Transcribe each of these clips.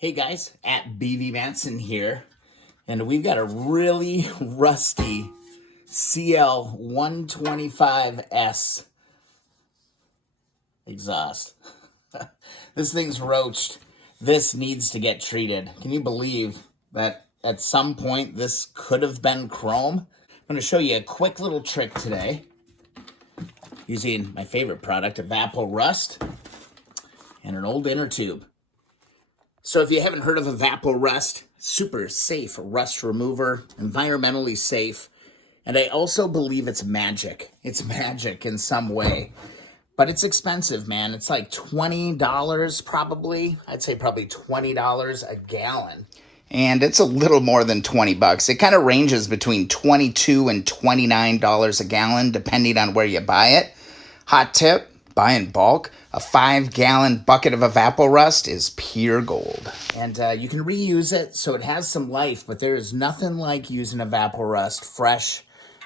Hey guys, at BV Manson here, and we've got a really rusty CL125S exhaust. This thing's roached. This needs to get treated. Can you believe that at some point this could have been chrome? I'm going to show you a quick little trick today using my favorite product, EvapoRust, and an old inner tube. So if you haven't heard of EvapoRust, super safe rust remover, environmentally safe, and I also believe it's magic. It's magic in some way, but it's expensive, man. It's like $20 probably. I'd say probably $20 a gallon. And it's a little more than 20 bucks. It kind of ranges between $22 and $29 a gallon, depending on where you buy it. Hot tip, buy in bulk. A 5-gallon bucket of EvapoRust is pure gold. And you can reuse it, so it has some life, but there is nothing like using EvapoRust fresh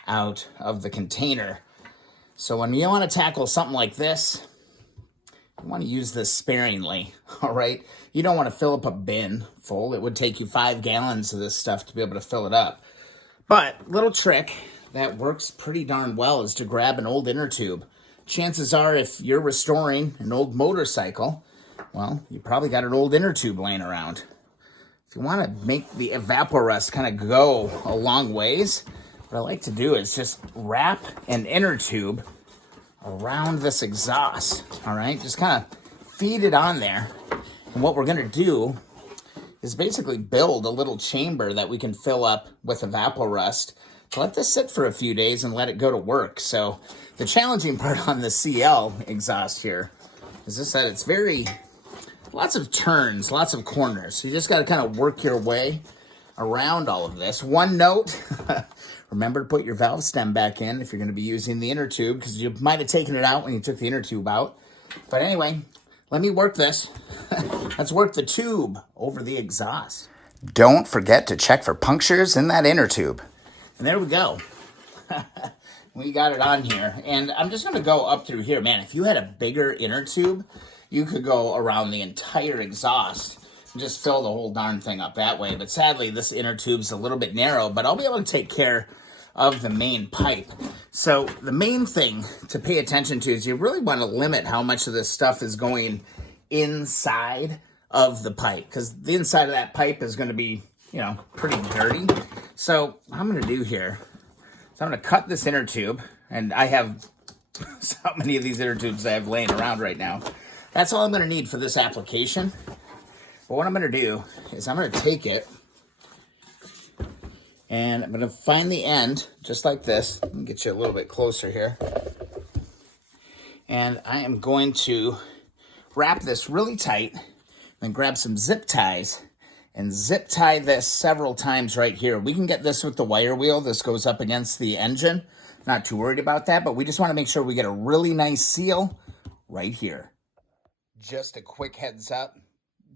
out of the container. So when you want to tackle something like this, you want to use this sparingly, all right? You don't want to fill up a bin full. It would take you 5 gallons of this stuff to be able to fill it up. But little trick that works pretty darn well is to grab an old inner tube. Chances are, if you're restoring an old motorcycle, well, you probably got an old inner tube laying around. If you want to make the EvapoRust kind of go a long ways, what I like to do is just wrap an inner tube around this exhaust, all right? Just kind of feed it on there. And what we're going to do is basically build a little chamber that we can fill up with EvapoRust. Let this sit for a few days and let it go to work. So the challenging part on the CL exhaust here is just that it's lots of turns, lots of corners. So you just got to kind of work your way around all of this. One note, remember to put your valve stem back in if you're going to be using the inner tube, because you might have taken it out when you took the inner tube out. But anyway, let me work this. Let's work the tube over the exhaust. Don't forget to check for punctures in that inner tube. And there we go. We got it on here. And I'm just going to go up through here. Man, if you had a bigger inner tube, you could go around the entire exhaust and just fill the whole darn thing up that way. But sadly, this inner tube's a little bit narrow, but I'll be able to take care of the main pipe. So the main thing to pay attention to is you really want to limit how much of this stuff is going inside of the pipe, because the inside of that pipe is going to be, pretty dirty. So what I'm going to do here is I'm going to cut this inner tube, and I have so many of these inner tubes I have laying around right now. That's all I'm going to need for this application. But what I'm going to do is I'm going to take it, and I'm going to find the end, just like this. Let me get you a little bit closer here. And I am going to wrap this really tight, then grab some zip ties, and zip tie this several times right here. We can get this with the wire wheel. This goes up against the engine. Not too worried about that, but we just want to make sure we get a really nice seal right here. Just a quick heads up.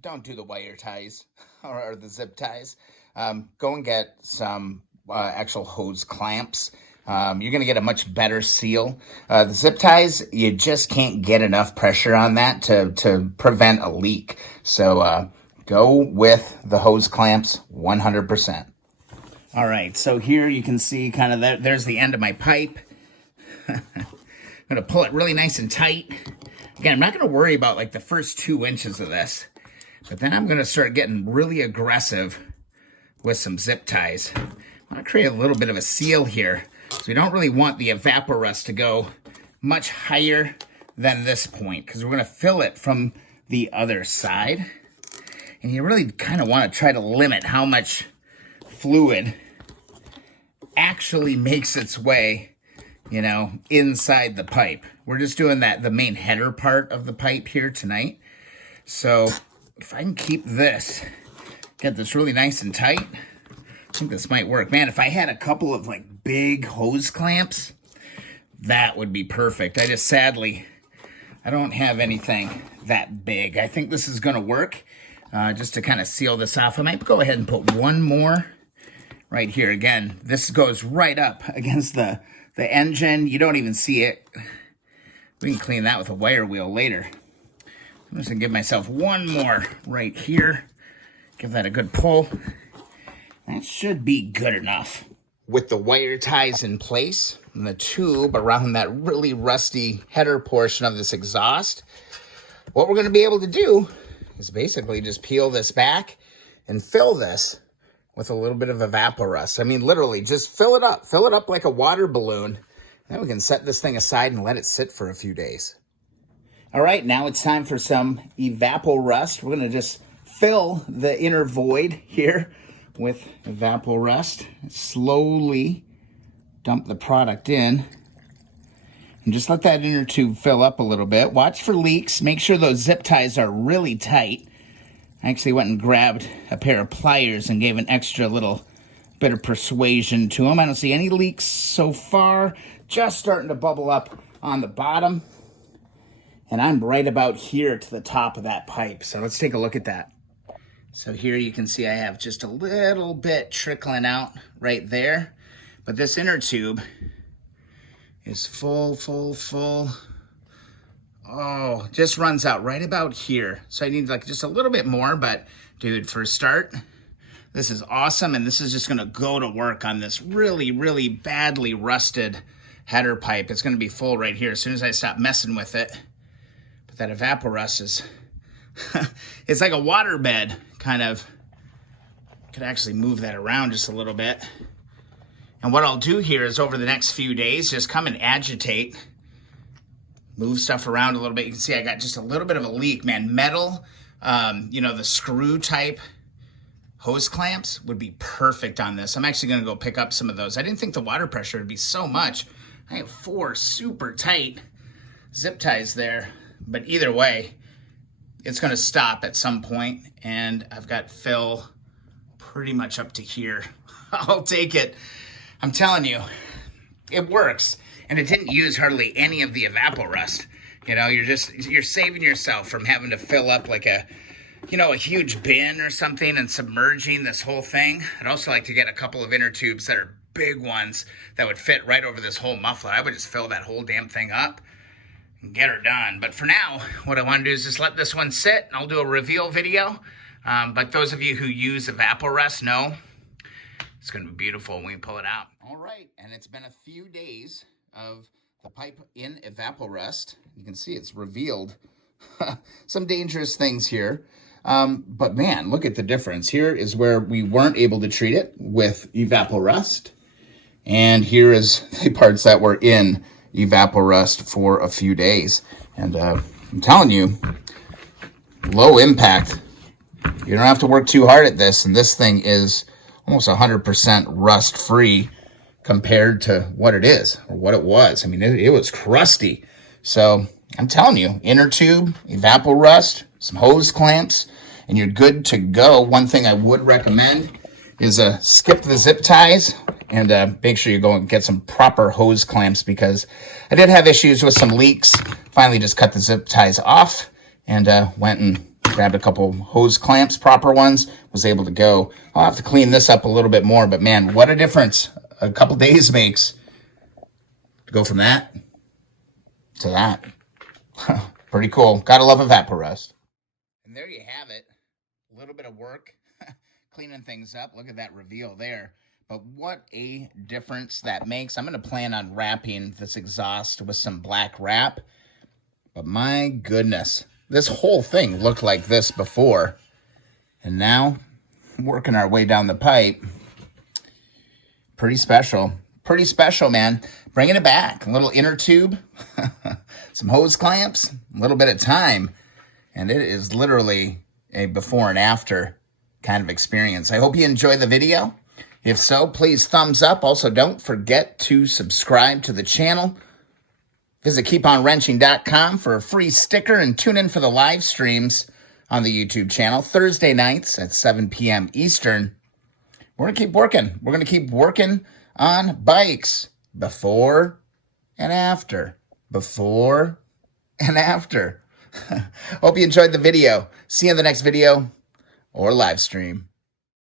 Don't do the wire ties or the zip ties. Go and get some actual hose clamps. You're going to get a much better seal. The zip ties, you just can't get enough pressure on that to prevent a leak. So go with the hose clamps 100%. All right, so here you can see kind of there's the end of my pipe. I'm going to pull it really nice and tight. Again, I'm not going to worry about like the first 2 inches of this, but then I'm going to start getting really aggressive with some zip ties. I want to create a little bit of a seal here. So we don't really want the EvapoRust to go much higher than this point, because we're going to fill it from the other side. And you really kind of want to try to limit how much fluid actually makes its way, inside the pipe. We're just doing the main header part of the pipe here tonight. So if I can keep this, get this really nice and tight, I think this might work. Man, if I had a couple of like big hose clamps, that would be perfect. Sadly, I don't have anything that big. I think this is going to work. Just to kind of seal this off, I might go ahead and put one more right here. Again, this goes right up against the engine. You don't even see it. We can clean that with a wire wheel later. I'm just going to give myself one more right here. Give that a good pull. That should be good enough. With the wire ties in place and the tube around that really rusty header portion of this exhaust, what we're going to be able to do is basically just peel this back and fill this with a little bit of EvapoRust. I mean, literally, just fill it up like a water balloon. Then we can set this thing aside and let it sit for a few days. All right, now it's time for some EvapoRust. We're going to just fill the inner void here with EvapoRust. Slowly dump the product in and just let that inner tube fill up a little bit. Watch for leaks. Make sure those zip ties are really tight. I actually went and grabbed a pair of pliers and gave an extra little bit of persuasion to them. I don't see any leaks so far. Just starting to bubble up on the bottom. And I'm right about here to the top of that pipe. So let's take a look at that. So here you can see I have just a little bit trickling out right there. But this inner tube is full. Oh, just runs out right about here. So I need like just a little bit more, but dude, for a start, this is awesome. And this is just gonna go to work on this really badly rusted header pipe. It's gonna be full right here as soon as I stop messing with it. But that EvapoRust is, it's like a water bed, kind of. Could actually move that around just a little bit. And what I'll do here is over the next few days, just come and agitate, move stuff around a little bit. You can see I got just a little bit of a leak, man. Metal, you know, the screw type hose clamps would be perfect on this. I'm actually gonna go pick up some of those. I didn't think the water pressure would be so much. I have 4 super tight zip ties there, but either way, it's gonna stop at some point, and I've got fill pretty much up to here. I'll take it. I'm telling you, it works. And it didn't use hardly any of the EvapoRust. You know, you're saving yourself from having to fill up like a, you know, a huge bin or something and submerging this whole thing. I'd also like to get a couple of inner tubes that are big ones that would fit right over this whole muffler. I would just fill that whole damn thing up and get her done. But for now, what I want to do is just let this one sit, and I'll do a reveal video. But those of you who use EvapoRust know it's going to be beautiful when we pull it out. All right, and it's been a few days of the pipe in EvapoRust. You can see it's revealed some dangerous things here. But man, look at the difference. Here is where we weren't able to treat it with EvapoRust. And here is the parts that were in EvapoRust for a few days. And I'm telling you, low impact. You don't have to work too hard at this. And this thing is almost 100% rust free compared to what it is or what it was. I mean, it was crusty. So I'm telling you, inner tube, EvapoRust, some hose clamps, and you're good to go. One thing I would recommend is skip the zip ties and make sure you go and get some proper hose clamps, because I did have issues with some leaks. Finally just cut the zip ties off and went and grabbed a couple hose clamps, proper ones, was able to go. I'll have to clean this up a little bit more, but man, what a difference a couple days makes to go from that to that. Pretty cool. Gotta love EvapoRust. And there you have it. A little bit of work cleaning things up. Look at that reveal there. But what a difference that makes. I'm going to plan on wrapping this exhaust with some black wrap. But my goodness, this whole thing looked like this before. And now, working our way down the pipe. Pretty special. Pretty special, man. Bringing it back. A little inner tube, some hose clamps, a little bit of time. And it is literally a before and after kind of experience. I hope you enjoy the video. If so, please thumbs up. Also, don't forget to subscribe to the channel. Visit keeponwrenching.com for a free sticker and tune in for the live streams on the YouTube channel Thursday nights at 7 p.m. Eastern. We're going to keep working. We're going to keep working on bikes before and after. Before and after. Hope you enjoyed the video. See you in the next video or live stream.